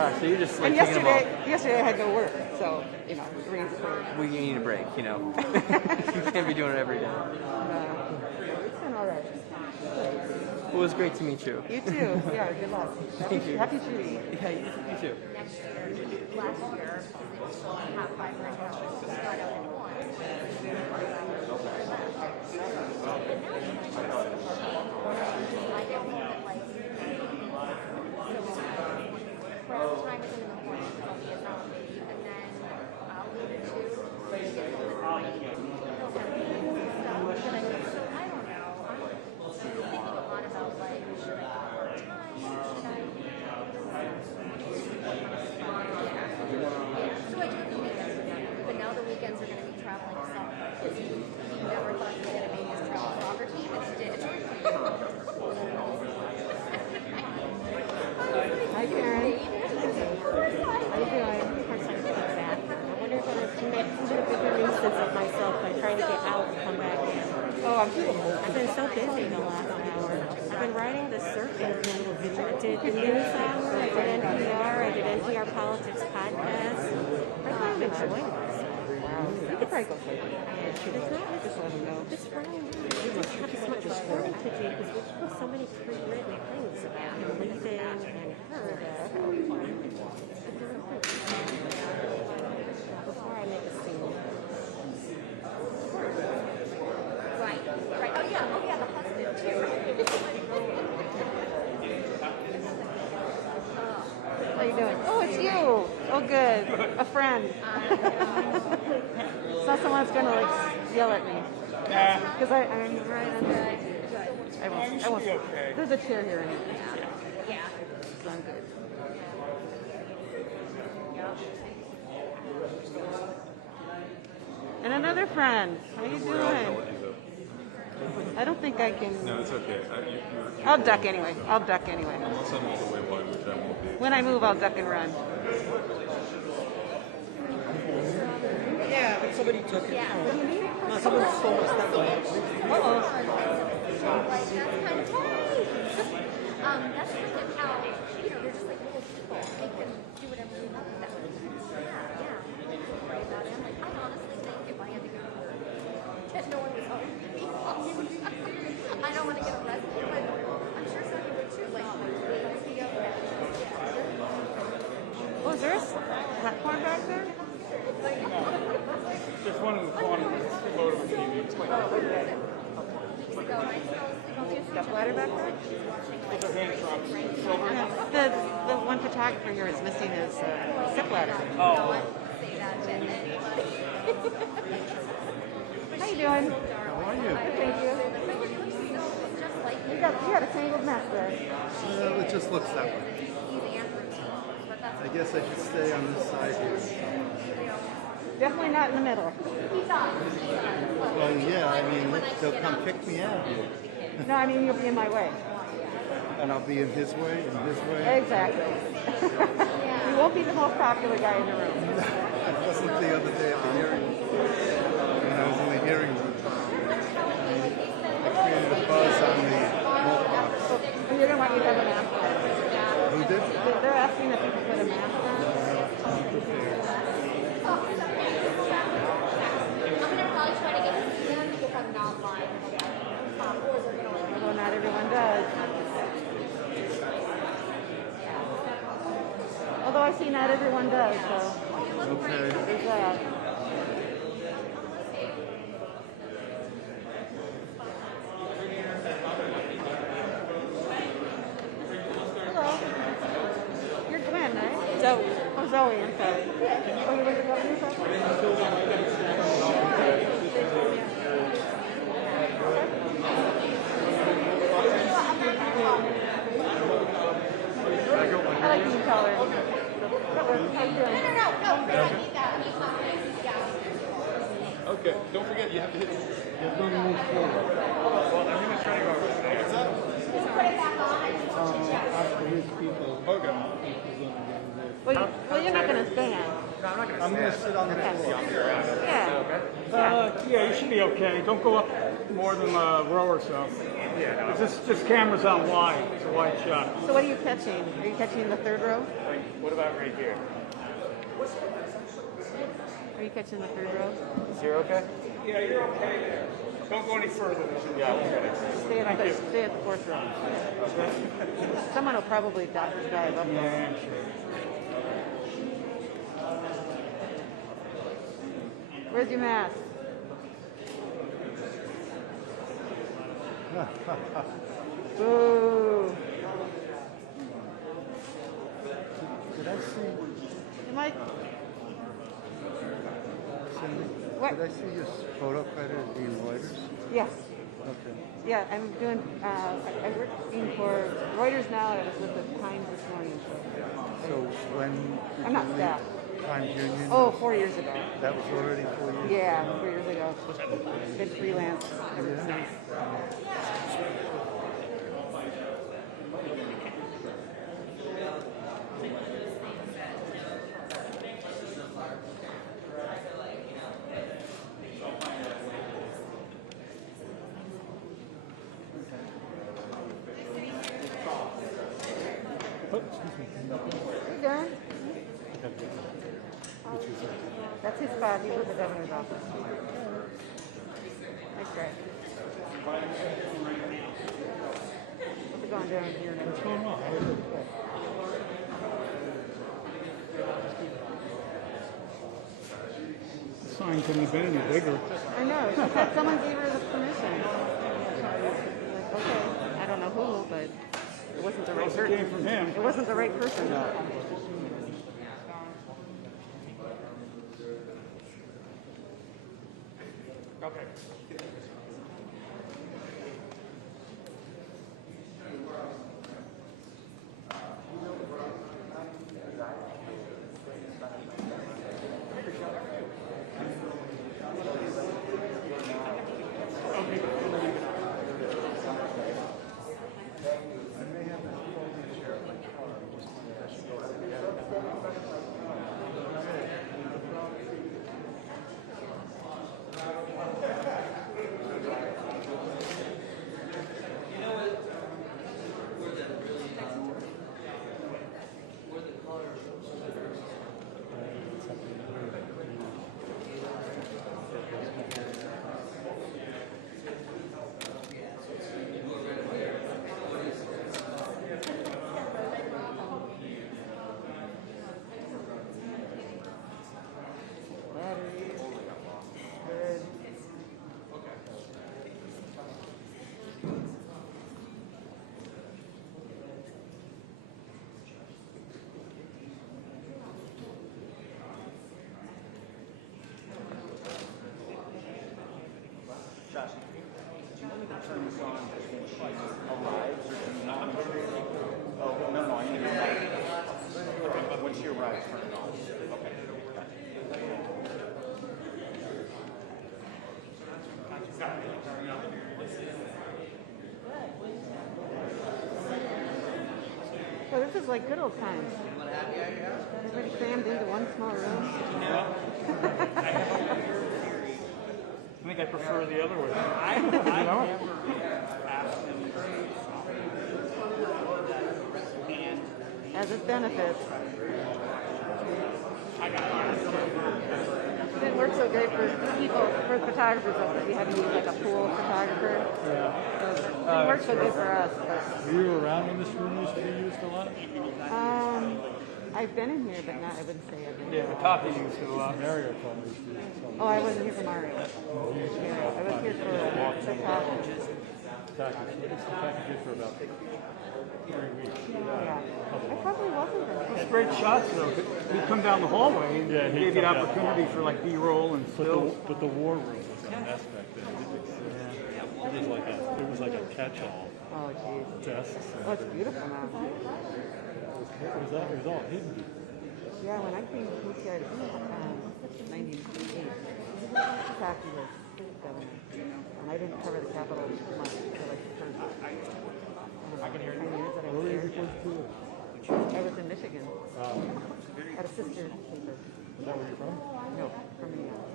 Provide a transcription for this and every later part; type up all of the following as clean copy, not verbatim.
gosh, so you're just like And taking them all. yesterday I had no work, so We need a break, you know. You can't be doing it every day. It's been all right. It was great to meet you. You too. Yeah, good luck. Thank you. Happy shooting. Yeah, you too. Next year, last year, we have 5 grand houses, start out in one. I don't know that like, so time isn't in the morning, so I'll be at Albany, and then I'll leave at 2, get home at 3. So I don't know. I'm thinking a lot about like, should I go part-time? Should I? So I do the weekends with them, but now the weekends are going to be traveling south. You never thought you were going to make this travel soccer team. It's really Hi, Karen. How you doing? First time coming back. I wonder if I'm going to make a bigger nuisance of myself by trying to get out and come back in. Oh, I'm doing I've been so busy the last hour. I've been writing the circuit. I did the news hour, I did NPR, I did NPR Politics podcast. I kind of enjoying myself. You could probably go play. Just let them know. It's fine. We just have so much work to do because we have so many pre-written things about him leaving and her. Before I make a scene. right. Oh yeah, the husband too. How you doing? Oh, it's you. Oh, good. A friend. Saw someone that's gonna like yell at me. Because I'm right under. I won't. There's a chair here. Yeah. So I'm good. And another friend. How you doing? I don't think I can. No, it's okay. I'll duck anyway. Unless I'm all the way wide, which I won't be. When I move, I'll duck and run. Yeah, but somebody took it. No, someone stole us that way. Uh-oh. Like that's kind of that's kind of how they're just like little people. They can do whatever they want with them. Yeah. Right about it. I'm like, I honestly think if I had to go to work, that no one was home. I don't want to get arrested, but I'm sure some people would too. Like, Oh, is there a platform back there? Just one in the corner with a load of TV. Step ladder back there? With their hands dropped. Silver. Yeah, the one photographer here is missing his step ladder. Oh. How you doing? How are you? Good, thank you. You got a tangled mess there. Well, it just looks that way. I guess I should stay on this side here. Definitely not in the middle. Well, yeah, I mean, they'll come pick me out here. No, I mean, you'll be in my way. And I'll be in his way, in his way. Exactly. You won't be the most popular guy in the room. I wasn't the other day at the hearing. When I was in the hearing room. I created a buzz on the mailbox. And you're going to want you to have a mask on. Who did? They're asking if you can put a mask on. I'm gonna probably try to get to see them if I'm not lying. Although not everyone does. Although I see not everyone does, so Okay. there's that. Hello. You're Gwen, right? Zoe. Oh, Zoe, I'm sorry. Oh, you look at what yourself? I like these colors. That works. How you doing? Okay, don't forget you have to hit. You're going to move forward. Well, I'm going to try to go over there. Is that? After his people. Okay. Well, you're not going to stand. I'm going to sit on the floor. Yeah. Yeah, you should be okay. Don't go up more than a row or so. Yeah. It's just cameras on wide. It's a wide shot. So what are you catching? Are you catching the third row? What about right here? Are you catching the third row? Is you're okay? Yeah, you're okay there. Don't go any further. Yeah, I won't get it. Stay at the fourth row. Someone will probably dive up there. Yeah, sure. Where's your mask? Boo. Did I see, You might. Cindy, What? did I see your photo credit as being Reuters? Yes. Okay. Yeah, I'm doing. I'm working for Reuters now. I was with the Times this morning. So when did I'm not you staff. leave Times Union? Oh, 4 years ago. That was already 4 years? Yeah, 4 years ago. Been freelance ever Yeah. since. Hey, Darren. That's his spot. He's with the governor's office. Nice try. What's it going down here now? What's going on? The sign couldn't have been any bigger. I know. She said someone gave her the permission. Like, okay. I don't know who, but it wasn't the right It person. came from him. It wasn't the right person. Okay. So this is like good old times. Everybody crammed into one small room. I think I prefer the other way. As it benefits. It didn't work so great for people, for photographers, though, because we had to use like a pool photographer. Yeah. So it didn't work so good for us. But, Were you around when this room used to be used a lot? I've been in here, but not. I wouldn't say I've been. Yeah, the copy used to Mario told me used to use some Oh, I wasn't here for Mario. Yeah, I was here for photography. package. It's the package for about 3 weeks. Yeah, I probably wasn't there. great shots though. He'd come down the hallway and Yeah, he'd gave you the come down. opportunity for like B-roll and stills. But the war room was a mess back then. It didn't exist. It was like a catch-all Oh, jeez. desk. Oh, it's beautiful now. It was all hidden. Yeah, when I came to here, 1988, Kathy was governor, and I didn't cover the Capitol too much until like the first 10 years that I was here. I was in Michigan. I had a sister paper. Is that where you're from? No, from New York.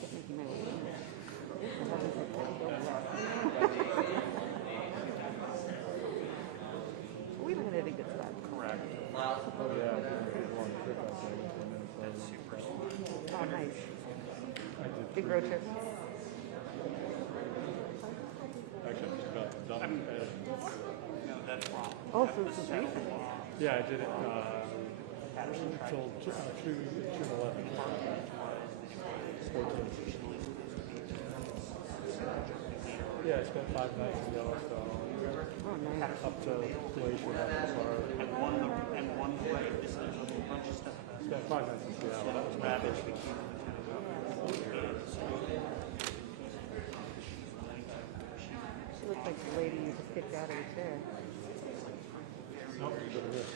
Just making my way in there. I haven't said we live in a good spot. Correct. Big road trip. Actually, I just got done editing. Oh, so this is recent. Yeah, I did it until June 11th. 14th. Yeah, I spent 5 nights in Yellowstone. Oh, nice. Up to Glacier National Park. Spent 5 nights in Seattle. That was rabbit. She looks like the lady you just kicked out of the chair. Nope, you go to this.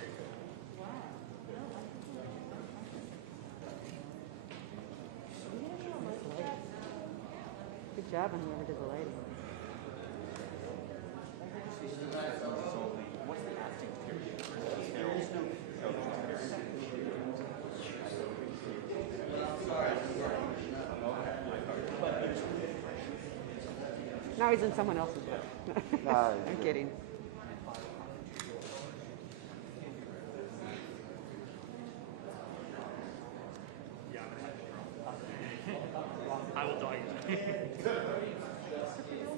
Good job on whoever did the lighting. Now he's in someone else's book. I'm kidding. I will dog you.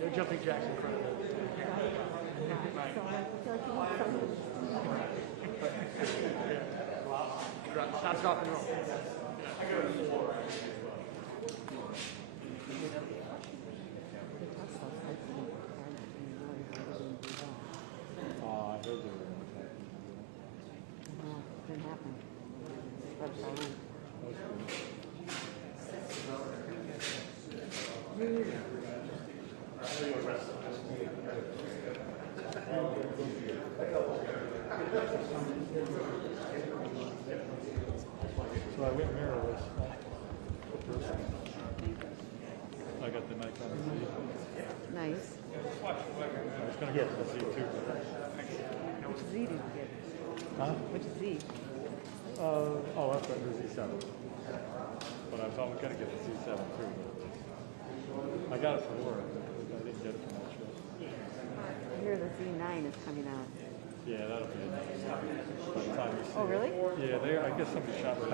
No jumping jacks in front of it. Stop, stop, and roll. I heard they were No, didn't happen. Let it fall in. So I went mirrorless. I got the Nikon Z. Nice. I was going to go for the Z too. Which Z did you get? Huh? Which Z? Oh, that's right, the Z7. But I was always going to get the Z7 too. But I got it for work. I didn't get it for my trip. I hear the Z9 is coming out. Yeah, that'll be it. By the time you see Oh, really? it. Yeah, I guess somebody shot it.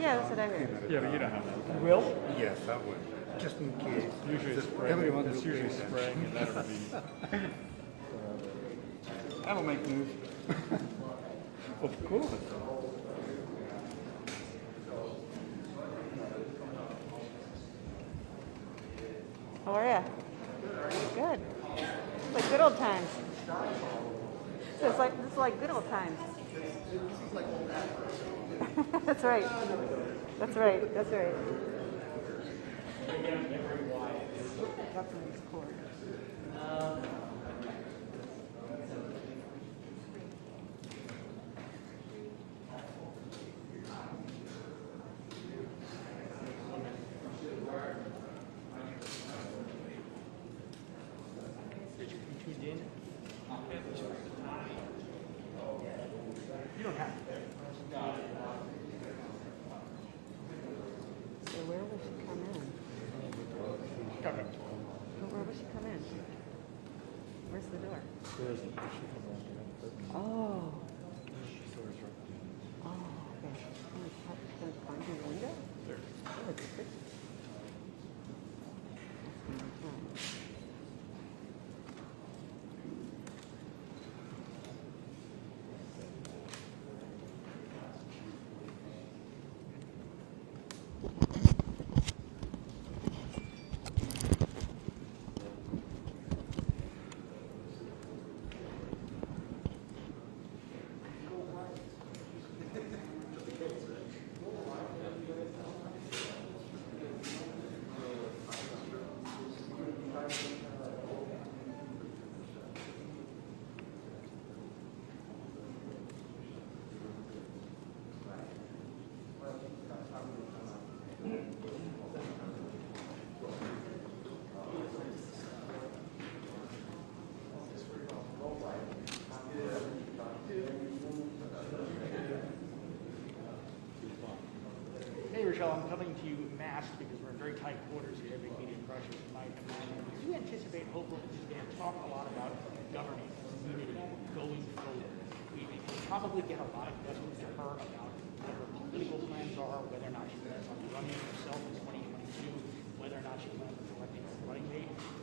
Yeah, that's what I heard. Yeah, but you don't have that. Will? Yes, I would. Just in case. Usually it's spring. Everybody wants It's to usually pay spring, and that'll be. That'll make news. Of course. How are ya? Good. It's like good old times. It's like good old times. That's right. That's right. That's right. Got some of these cords. You don't have to. So where will she come in? Come in. Where will she come in? Where's the door? Where is it? It should come around here. Oh. Door's right there. Oh, okay. Can I climb through the window? There. Oh, it's pretty. Hey, Rochelle, I'm coming to you masked because we're in very tight quarters here, big media pressures tonight. Do you anticipate Hochul is going to talk a lot about governing community going forward? We probably get a lot of questions to her about what her political plans are, whether or not she plans on running herself in 2022, whether or not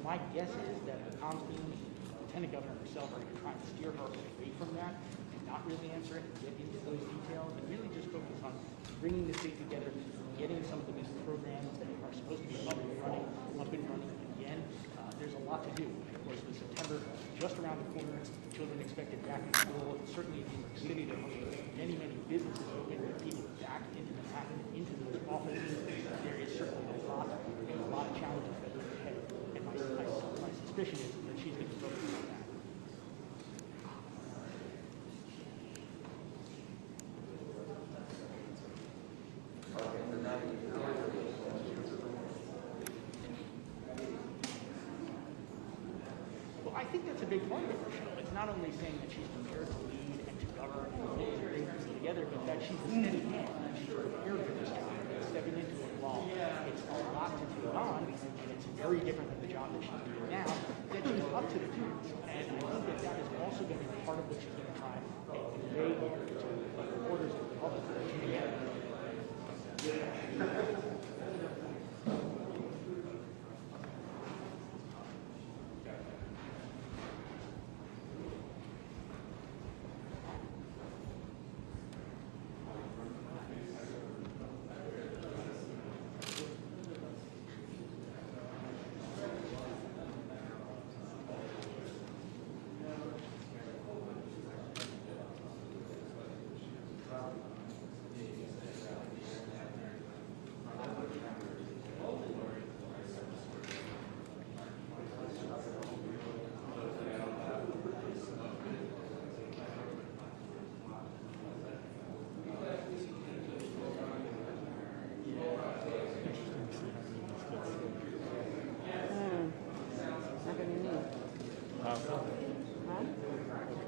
my guess is that the comms team, the lieutenant governor herself, are going to try and steer her away from that and not really answer it and get into those details and really just focus on bringing the state together, getting some of the big programs that are supposed to be up and running again. There's a lot to do. Of course, with September just around the corner, children expected back in school. Certainly in New York City, there will be many businesses open with people back into Manhattan, into those offices. There is certainly a lot of challenges that are ahead. And my suspicion is that she's going to focus on that. Well, I think that's a big part of her show. It's not only saying that she's prepared to lead and to govern and to bring things together, but that she's a steady hand and she's prepared for this job and stepping into it while it's a lot to take on and it's very different than the job that she's doing now, that she's up to the task. And I think that that is also going to be part of what she's going to try and convey here to reporters and the public.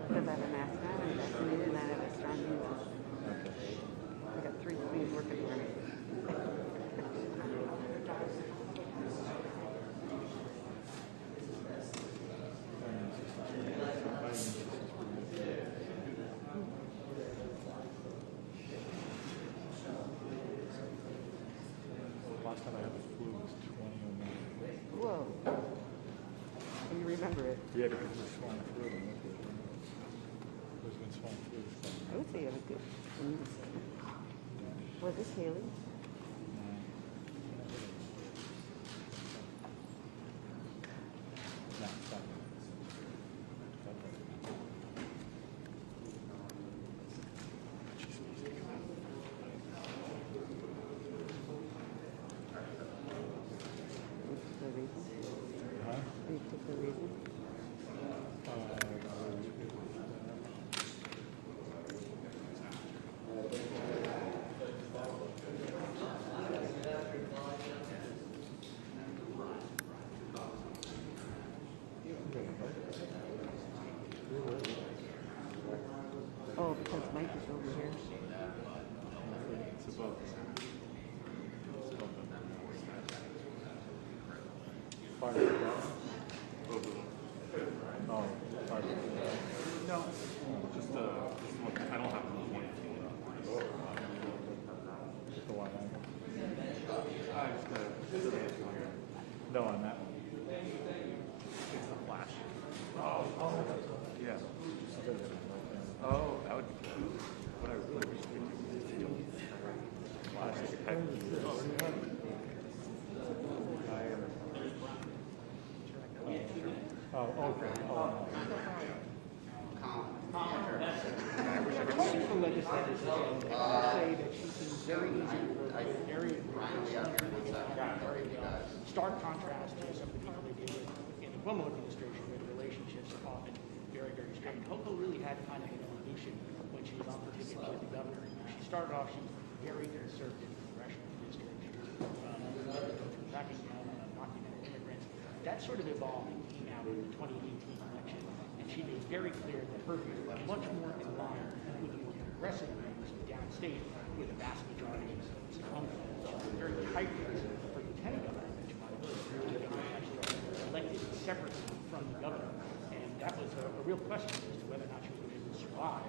Because I have a mask on and vaccinated and I have a strong immune system. I got 3 things working for me. Last time I had the flu was 2009. Whoa. You remember it. Yeah, because it was swine flu. There's been swine flu. I would say you have a good immune system. Was this Haley? No, it's not. Any particular reason? Huh? Any particular reason? Oh, because Mike is over here. It's above. Fire. Over. Oh, fire. No, just look, I don't have the one. Just the one angle. I just No, on that one. it's the flash. Oh, yeah. Oh, that would be cool. What I would like to do is flash is heavy. Oh, okay. Oh, no. Calling for legislators say that she seems very easy to work with, very stark contrast to some of the people they deal with in the Cuomo administration, where the relationships are often very strained. Hochul really had kind of an evolution when she was on the ticket with the governor. She started off, she was very conservative in the congressional district. Backing down on undocumented immigrants. That sort of evolved and came out in the 2018 election, and she made very clear that her views were much more in line with the more progressive views downstate, where the vast majority of states come from. She was very tight race for lieutenant governor, which actually elected separately from the governor, and that was a real question as to whether or not she was able to survive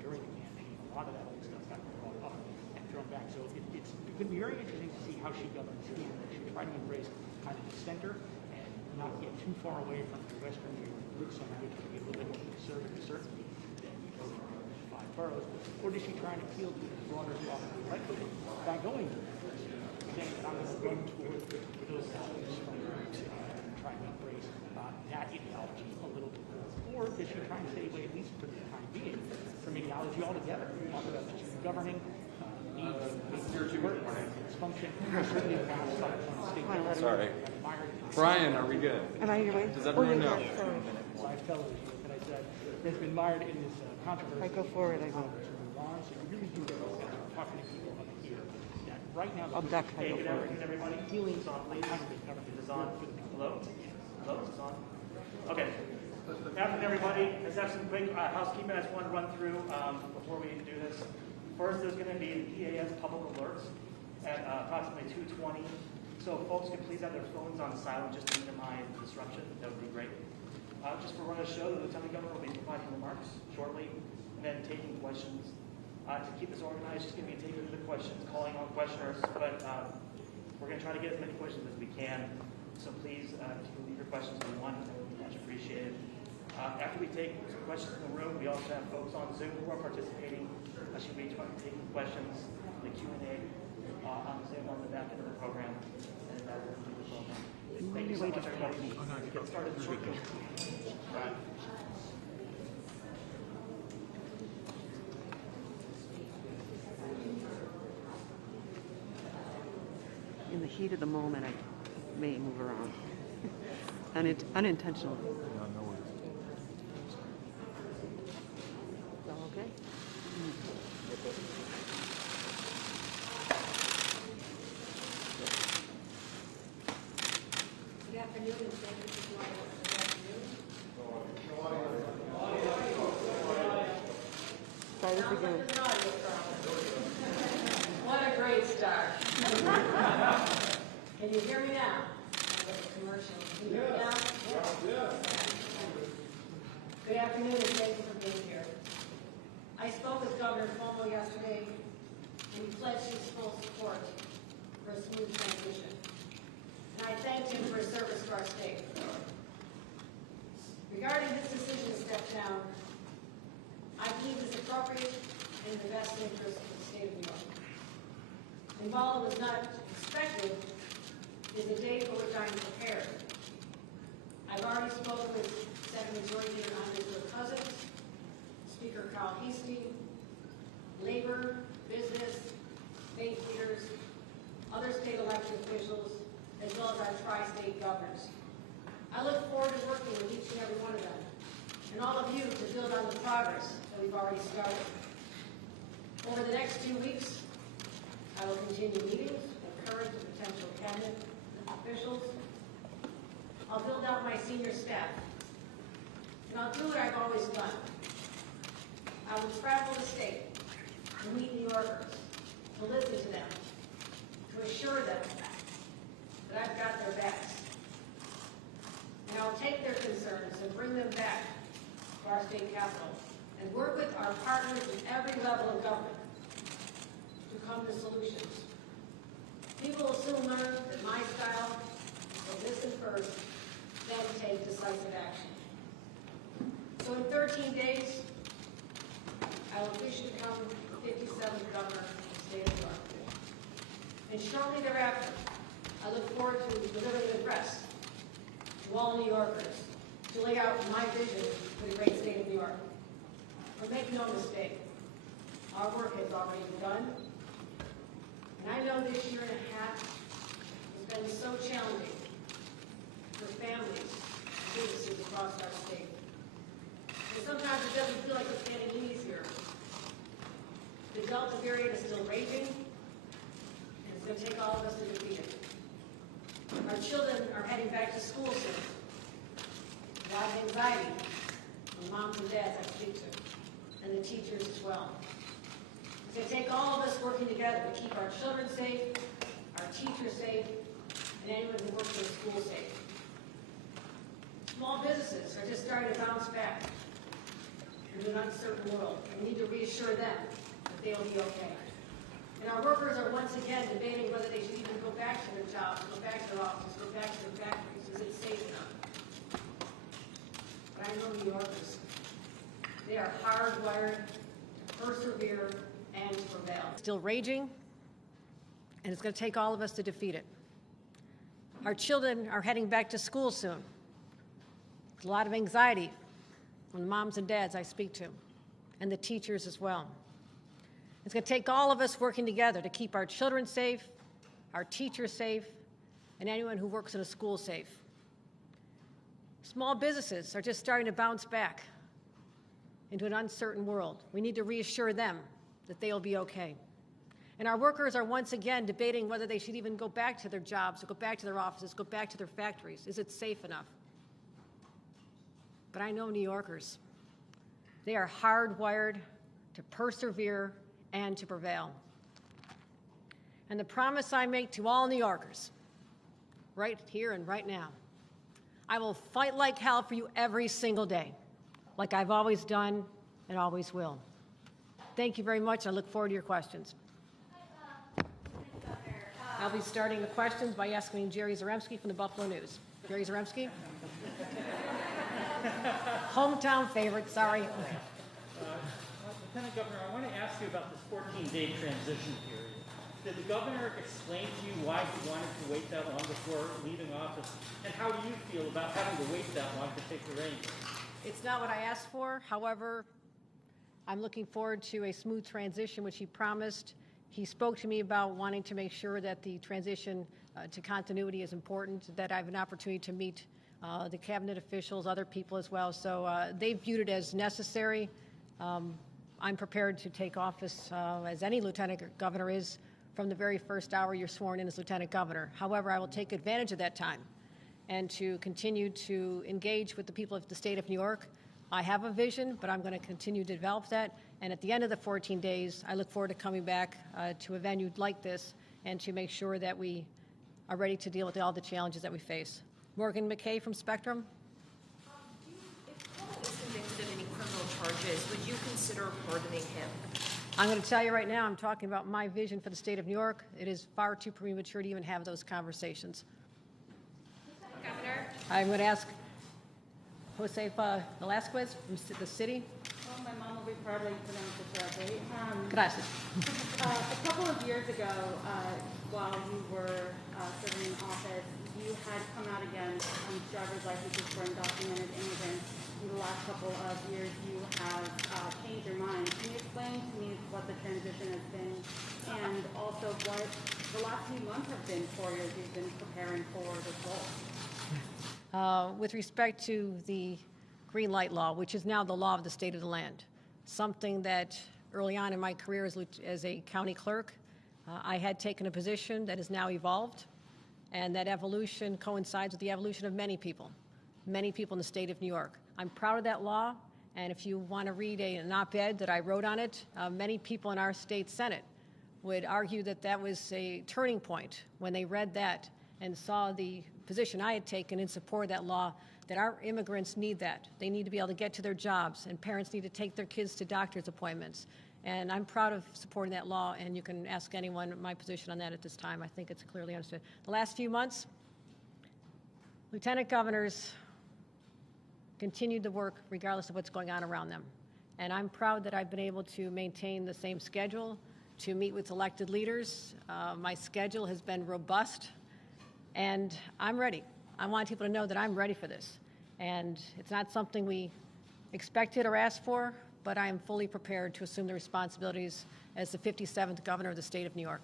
during the campaign. A lot of that old stuff got brought up and thrown back. So it's going to be very interesting to see how she governs here. She tried to embrace kind of the center and not get too far away from the western New York roots, some of which would be a little bit more conservative, certainly, than go from the 5 boroughs? Or does she try and appeal to the broader swath of the electorate by going to the roots, saying that I'm going to run toward those values and try and embrace that ideology a little bit more? Or does she try and stay away, at least for the time being, from ideology altogether? Talk about just governing, dysfunction, certainly around state. Sorry. Brian, are we good? Am I your way? Does everyone know? Live television, and I said, has been mired in this controversy. If I go forward, I go. To move on, so you really do get talking to people up here. That right now, I'll duck. I go forward. everybody, healing's on, government is on for the people. Hello? Hello? Is this on? Okay. Good afternoon, everybody. Let's have some quick housekeeping. I just want to run through before we do this. First, there's going to be the PAS public alerts at approximately 2:20. So folks can please have their phones on silent just to minimize disruption. That would be great. Just for run of show, the Lieutenant Governor will be providing remarks shortly and then taking questions. To keep this organized, just going to be taking the questions, calling on questioners, but we're going to try to get as many questions as we can. So please, if you can leave your questions to one, that would be much appreciated. After we take some questions in the room, we also have folks on Zoom who are participating. Should be taking questions, the Q&A on Zoom on the back end of the program, and that will conclude the program. Thank you so much, everybody. Get started shortly. In the heat of the moment, I may move around. Unintentionally. Is all okay? Good afternoon, and thank you for joining us this afternoon. Try this again. Sounds like there's an audio problem. What a great start. Can you hear me now? Like a commercial. Can you hear me now? Good afternoon, and thank you for being here. I spoke with Governor Cuomo yesterday, and he pledged his full support for a smooth transition. And I thanked him for his service to our state. Regarding his decision to step down, I believe it's appropriate and in the best interest of the state of New York. And while it was not expected, is a day for which I am prepared. I've already spoken with Senate Majority Leader Andrew Cuomo, Speaker Carl Heastie, labor, business, faith leaders, other state elected officials, as well as our tri-state governors. I look forward to working with each and every one of them, and all of you to build on the progress that we've already started. Over the next 2 weeks, I will continue meetings with current and potential cabinet officials. I'll build out my senior staff, and I'll do what I've always done. I will travel the state to meet New Yorkers, to listen to them, to assure them that I've got their backs. And I'll take their concerns and bring them back to our state capitol and work with our partners at every level of government to come to solutions. People will soon learn that my style is to listen first, then take decisive action. So in 13 days, I will officially become the 57th governor of the state of New York. And shortly thereafter, I look forward to delivering an address to all New Yorkers to lay out my vision for the great state of New York. But make no mistake, our work has already begun. And I know this year and a half has been so challenging for families and businesses across our state. And sometimes it doesn't feel like it's getting easier. The Delta variant is still raging, and it's going to take all of us to defeat it. Our children are heading back to school soon. A lot of anxiety from moms and dads I speak to, and the teachers as well. It's going to take all of us working together to keep our children safe, our teachers safe, and anyone who works in school safe. Small businesses are just starting to bounce back in an uncertain world. We need to reassure them that they'll be okay. And our workers are once again debating whether they should even go back to their jobs, go back to their offices, go back to their factories. Is it safe enough? are hardwired to persevere and prevail. Still raging, and it's going to take all of us to defeat it. Our children are heading back to school soon. There's a lot of anxiety from the moms and dads I speak to, and the teachers as well. It's going to take all of us working together to keep our children safe, our teachers safe, and anyone who works in a school safe. Small businesses are just starting to bounce back into an uncertain world. We need to reassure them that they'll be okay. And our workers are once again debating whether they should even go back to their jobs, or go back to their offices, go back to their factories. Is it safe enough? But I know New Yorkers. They are hardwired to persevere and to prevail. And the promise I make to all New Yorkers, right here and right now, I will fight like hell for you every single day, like I've always done and always will. Thank you very much. I look forward to your questions. I'll be starting the questions by asking Jerry Zaremski from the Buffalo News. Jerry Zaremski? Hometown favorite, sorry. Lieutenant Governor, I want to ask you about this 14-day transition period. Did the governor explain to you why he wanted to wait that long before leaving office? And how do you feel about having to wait that long to take the reins? It's not what I asked for. However, I'm looking forward to a smooth transition, which he promised. He spoke to me about wanting to make sure that the transition to continuity is important, that I have an opportunity to meet the cabinet officials, other people as well. So they viewed it as necessary. I'm prepared to take office, as any lieutenant governor is, from the very first hour you're sworn in as lieutenant governor. However, I will take advantage of that time and to continue to engage with the people of the state of New York. I have a vision, but I'm going to continue to develop that. And at the end of the 14 days, I look forward to coming back to a venue like this and to make sure that we are ready to deal with all the challenges that we face. Morgan McKay from Spectrum. If Cuomo is convicted of any criminal charges, would you consider pardoning him? I'm going to tell you right now, I'm talking about my vision for the state of New York. It is far too premature to even have those conversations. Governor. I'm going to ask Josefa Velasquez from the city. Oh, my mom will be proudly pronounced it correctly. Gracias. A couple of years ago, while you were serving in office, you had come out against driver's licenses for undocumented immigrants. In the last couple of years, you have changed your mind. Can you explain to me what the transition has been, and also what the last few months have been for you as you've been preparing for this role? With respect to the green light law, which is now the law of the state of the land, something that early on in my career as a county clerk, I had taken a position that has now evolved, and that evolution coincides with the evolution of many people in the state of New York. I'm proud of that law, and if you want to read an op-ed that I wrote on it, many people in our state Senate would argue that that was a turning point when they read that and saw the position I had taken in support of that law, that our immigrants need that. They need to be able to get to their jobs, and parents need to take their kids to doctor's appointments. And I'm proud of supporting that law, and you can ask anyone my position on that at this time. I think it's clearly understood. The last few months, lieutenant governors continued to work regardless of what's going on around them. And I'm proud that I've been able to maintain the same schedule, to meet with elected leaders. My schedule has been robust, and I'm ready. I want people to know that I'm ready for this. And it's not something we expected or asked for, but I am fully prepared to assume the responsibilities as the 57th governor of the state of New York.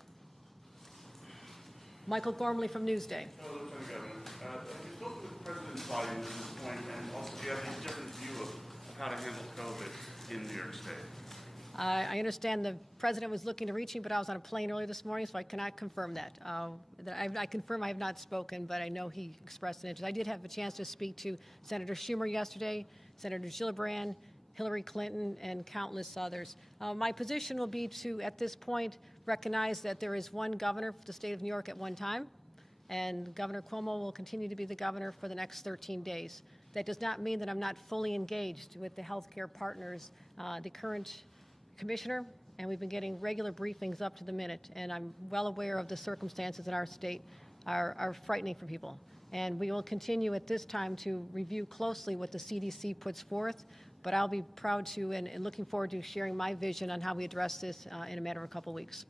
Michael Gormley from Newsday. Hello, Lieutenant Governor. You spoke with President Biden at this point, and also do you have a different view of how to handle COVID in New York State? I understand the president was looking to reach me, but I was on a plane earlier this morning, so I cannot confirm that. I confirm I have not spoken, but I know he expressed an interest. I did have a chance to speak to Senator Schumer yesterday, Senator Gillibrand, Hillary Clinton, and countless others. My position will be to, at this point, recognize that there is one governor for the state of New York at one time, and Governor Cuomo will continue to be the governor for the next 13 days. That does not mean that I'm not fully engaged with the healthcare partners, the current commissioner, and we've been getting regular briefings up to the minute, and I'm well aware of the circumstances in our state are frightening for people. And we will continue at this time to review closely what the CDC puts forth, But I'll be proud to and looking forward to sharing my vision on how we address this in a matter of a couple weeks.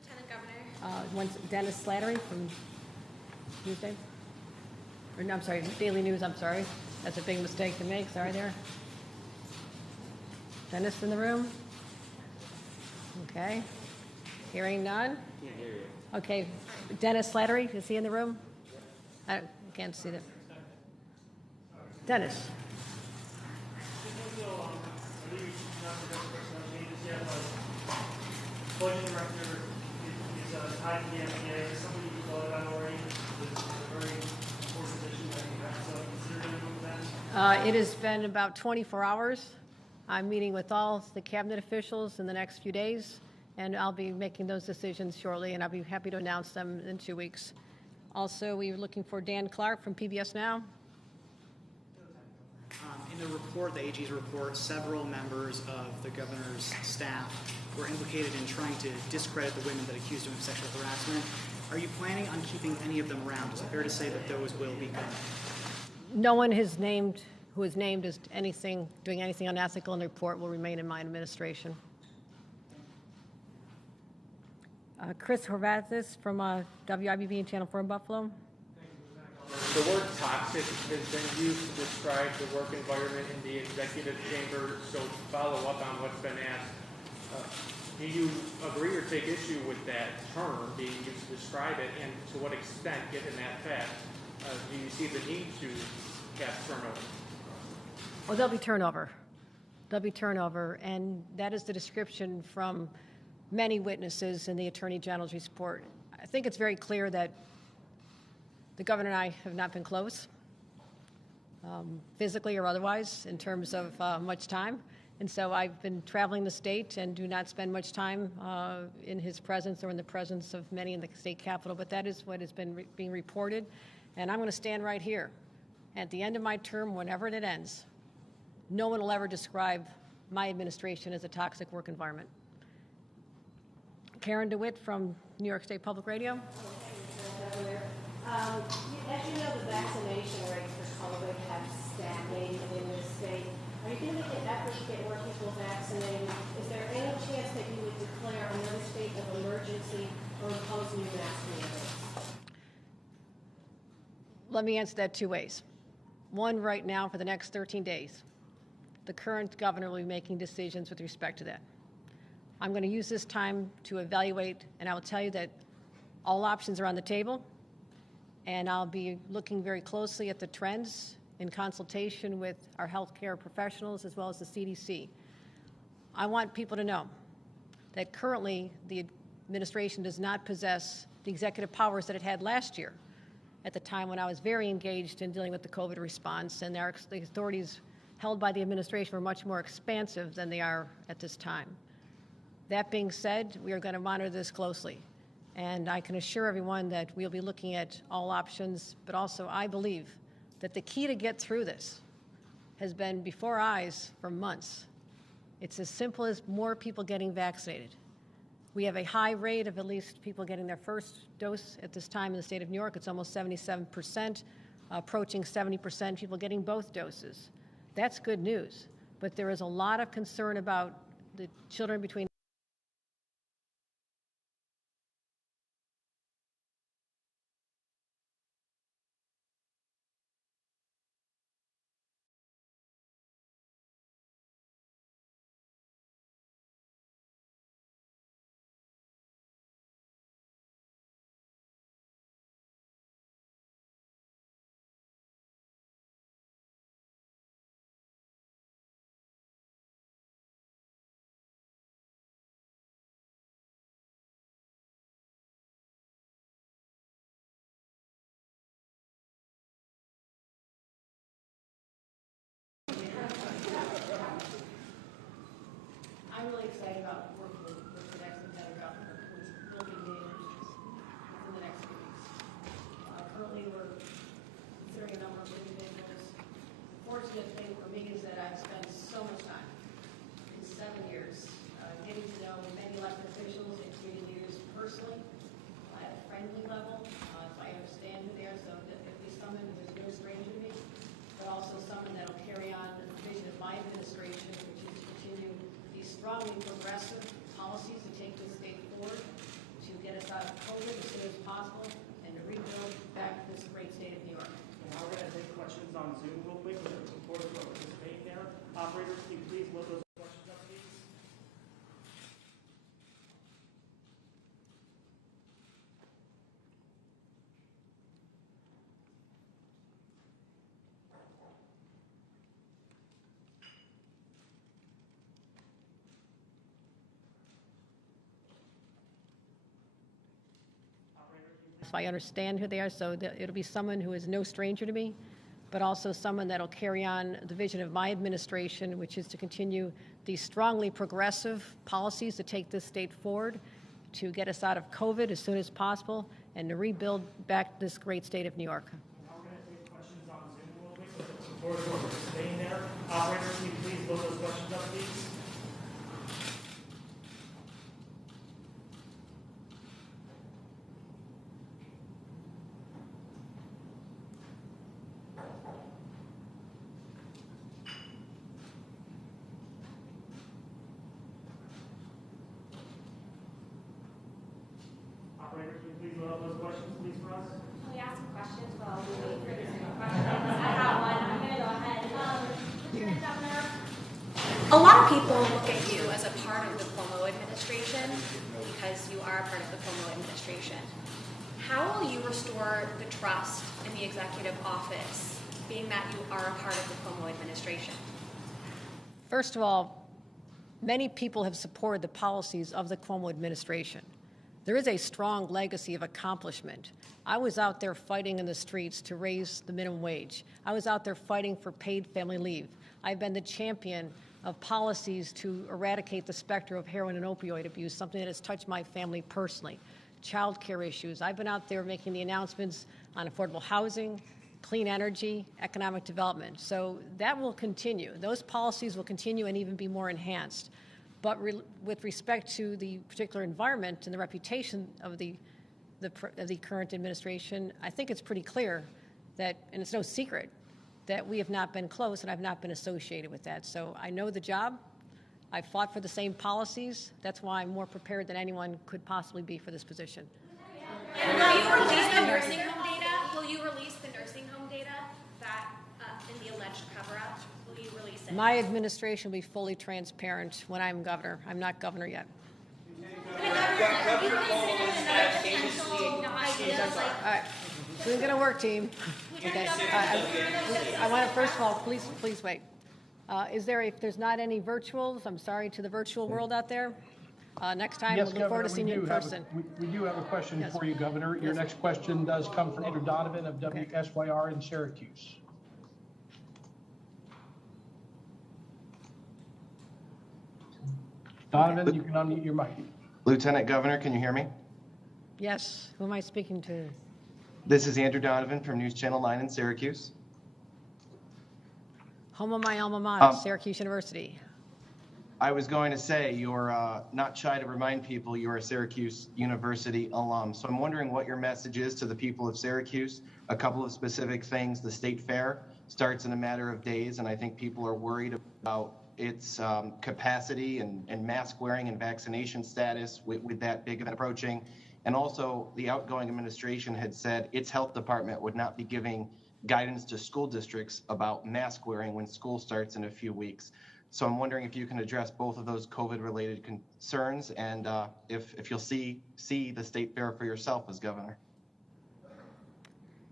Lieutenant Governor. One's Dennis Slattery from Newsday. Or no, I'm sorry, Daily News, I'm sorry. That's a big mistake to make, sorry there. Dennis in the room? Okay. Hearing none? Can't hear you. Okay, Dennis Slattery, is he in the room? I can't see that. Dennis? Budget director is tied to the MBA. Is somebody you thought about already? It's a very important position that you have to consider doing that. It has been about 24 hours. I'm meeting with all the cabinet officials in the next few days, and I'll be making those decisions shortly, and I'll be happy to announce them in 2 weeks. Also, we're looking for Dan Clark from PBS Now. In the report, the AG's report, several members of the governor's staff were implicated in trying to discredit the women that accused him of sexual harassment. Are you planning on keeping any of them around? Is it fair to say that those will be gone? No one has named, who is named as anything, doing anything unethical in the report will remain in my administration. Chris Horvathis from WIBB and Channel 4 in Buffalo. The word toxic has been used to describe the work environment in the executive chamber, so to follow up on what's been asked, do you agree or take issue with that term being used to describe it, and to what extent, given that fact, do you see the need to have turnover? Oh, there'll be turnover. There'll be turnover, and that is the description from many witnesses in the Attorney General's report. I think it's very clear that the governor and I have not been close, physically or otherwise, in terms of much time. And so I've been traveling the state and do not spend much time in his presence or in the presence of many in the state capitol. But that is what has been being reported. And I'm going to stand right here. At the end of my term, whenever it ends, no one will ever describe my administration as a toxic work environment. Karen DeWitt from New York State Public Radio. As you know, the vaccination rates for COVID have stagnated in this state. Are you going to make an effort to get more people vaccinated? Is there any chance that you would declare another state of emergency or impose new mask mandates? Let me answer that two ways. One, right now, for the next 13 days, the current governor will be making decisions with respect to that. I'm going to use this time to evaluate, and I will tell you that all options are on the table, and I'll be looking very closely at the trends in consultation with our healthcare professionals as well as the CDC. I want people to know that currently the administration does not possess the executive powers that it had last year at the time when I was very engaged in dealing with the COVID response, and the authorities held by the administration were much more expansive than they are at this time. That being said, we are going to monitor this closely. And I can assure everyone that we'll be looking at all options, but also I believe that the key to get through this has been before our eyes for months. It's as simple as more people getting vaccinated. We have a high rate of at least people getting their first dose at this time in the state of New York. It's almost 77%, approaching 70% people getting both doses. That's good news, but there is a lot of concern about the children between I'm really excited about working with the next lieutenant governor, who's will be named in the next few weeks. Currently, we're considering a number of individuals. The fortunate thing for me is that I've spent so much time in 7 years getting to know many elected officials and community leaders personally at a friendly level. So I understand who they are, so if we someone who's no stranger to me, but also someone that will carry on the vision of my administration progressive policies to take this state forward to get us out of COVID as soon as possible and to rebuild back this great state of New York. Now we're going to take questions on Zoom real quick. We're looking forward to participating there. Operators, can you please load those questions up, please? So I understand who they are, so it'll be someone who is no stranger to me, but also someone that'll carry on the vision of my administration, which is to continue these strongly progressive policies to take this state forward, to get us out of COVID as soon as possible, and to rebuild back this great state of New York. Now we're going to take questions on Zoom real quick. We're looking forward to participating there. Operators, can you please load those questions up, please? Operator, can you please load up those questions, please, for us? Can we ask some questions while we wait for these questions? I have one. I'm going to go ahead. Lieutenant Governor, a lot of people look at you as a part of the Cuomo administration because you are a part of the Cuomo administration. How will you restore the trust in the executive office, being that you are a part of the Cuomo administration? First of all, many people have supported the policies of the Cuomo administration. There is a strong legacy of accomplishment. I was out there fighting in the streets to raise the minimum wage. I was out there fighting for paid family leave. I've been the champion of policies to eradicate the specter of heroin and opioid abuse, something that has touched my family personally. Child care issues. I've been out there making the announcements on affordable housing, clean energy, economic development. So that will continue. Those policies will continue and even be more enhanced. But with respect to the particular environment and the reputation of the current administration, I think it's pretty clear that, and it's no secret, that we have not been close and I've not been associated with that. So I know the job. I fought for the same policies. That's why I'm more prepared than anyone could possibly be for this position. And will you release the nursing home data? Will you release the nursing home data that in the alleged cover-up? Will you release it? My administration will be fully transparent when I'm governor. I'm not governor yet. Have you considered another potential idea, like, All right, this isn't going to work, team. Okay. I want to, first of all, please wait. If there's not any virtuals, I'm sorry to the virtual world out there. Next time, Yes, we'll look forward Governor, to seeing you in person. We do have a question Yes. for you, Governor. Your next question does come from Andrew Donovan of WSYR in Syracuse. Donovan, you can unmute your mic. Lieutenant Governor, can you hear me? Yes. Who am I speaking to? This is Andrew Donovan from News Channel 9 in Syracuse. Home of my alma mater, Syracuse University. I was going to say, you're not shy to remind people you're a Syracuse University alum. So I'm wondering what your message is to the people of Syracuse. A couple of specific things. The state fair starts in a matter of days, and I think people are worried about its capacity and mask wearing and vaccination status with that big event approaching. And also, the outgoing administration had said its health department would not be giving guidance to school districts about mask wearing when school starts in a few weeks. So I'm wondering if you can address both of those COVID-related concerns and if you'll see the state fair for yourself as governor.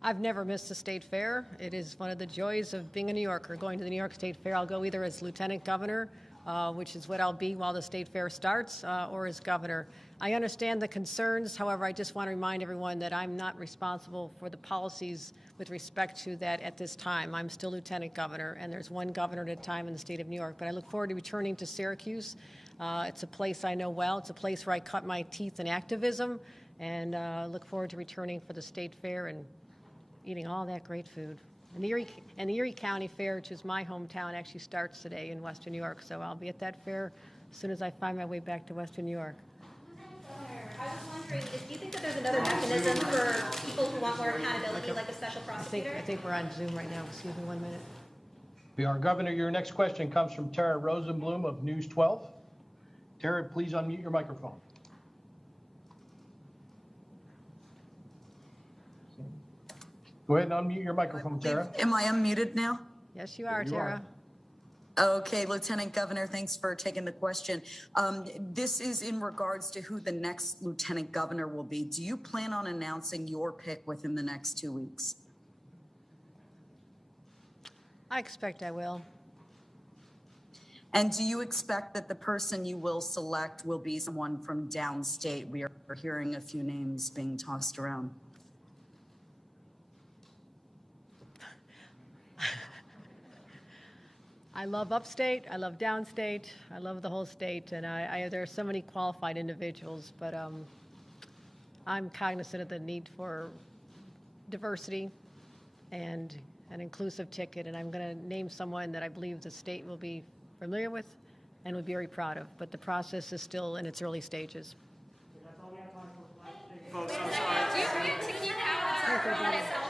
I've never missed a state fair. It is one of the joys of being a New Yorker, going to the New York State Fair. I'll go either as lieutenant governor, which is what I'll be while the state fair starts, or as governor. I understand the concerns. However, I just want to remind everyone that I'm not responsible for the policies with respect to that at this time. I'm still lieutenant governor, and there's one governor at a time in the state of New York. But I look forward to returning to Syracuse. It's a place I know well. It's a place where I cut my teeth in activism, and look forward to returning for the state fair and eating all that great food. And the Erie County Fair, which is my hometown, actually starts today in Western New York. So I'll be at that fair as soon as I find my way back to Western New York. I was wondering, do you think that there's another mechanism for people who want more accountability, like a special prosecutor? I think we're on Zoom right now. Excuse me 1 minute. We are, Governor. Your next question comes from Tara Rosenblum of News 12. Tara, please unmute your microphone. Go ahead and unmute your microphone, Tara. Am I unmuted now? Yes, you are, You Tara. Okay, Lieutenant Governor, thanks for taking the question. This is in regards to who the next Lieutenant Governor will be. Do you plan on announcing your pick within the next 2 weeks? I expect I will. And do you expect that the person you will select will be someone from downstate? We are hearing a few names being tossed around. I love upstate, I love downstate, I love the whole state, and there are so many qualified individuals, but I'm cognizant of the need for diversity and an inclusive ticket, and I'm going to name someone that I believe the state will be familiar with and will be very proud of, but the process is still in its early stages. Folks, I'm sorry. Do you have to keep out?